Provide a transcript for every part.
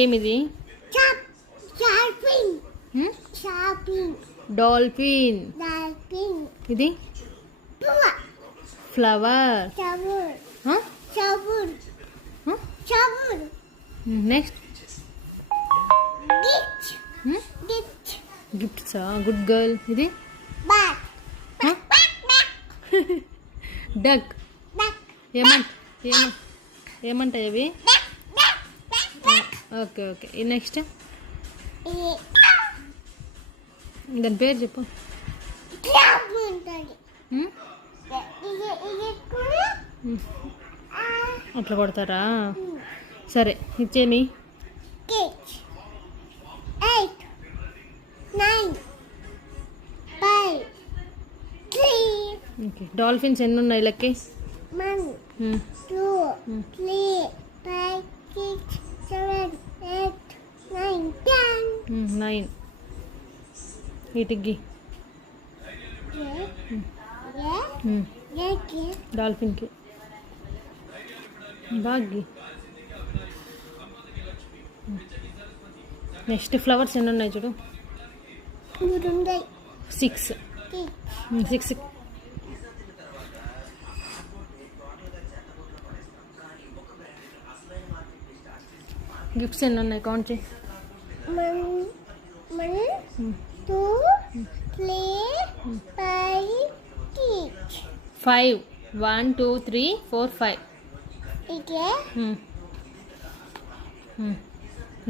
ఏమిది? డాల్ఫిన్. ఇది flower. Next గిఫ్ట్సా? Good girl. ఇది డక్. ఏమంటాయి అవి? Okay okay. నెక్స్ట్ దాని పేరు చెప్పు. అట్లా కొడతారా? సరే ఇచ్చేమి. ఓకే. డాల్ఫిన్స్ ఎన్ని ఉన్నాయి లెక్కి? 1 2 3 5 6 7 8 9 10. 9. వీటికి డాల్ఫిన్కి బాగ్గి. నెక్స్ట్ ఫ్లవర్స్ ఎన్ని ఉన్నాయి చూడు? 6. 6. గిఫ్ట్స్ ఎన్ని ఉన్నాయి? కౌంట్ చేయి. 1 2 3 5 6. 5. 1 2 3 4 5.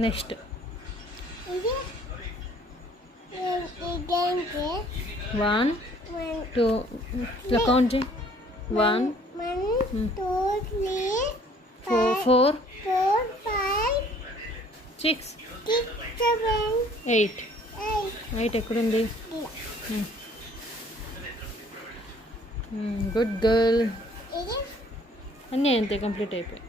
నెక్స్ట్ 1 2 ఇట్లా కౌంట్ చేయి. 1 2 3 4 5 6 7 8. 8 ఎక్కడుంది? Good girl. అన్నీ అంతే, కంప్లీట్ అయిపోయాయి.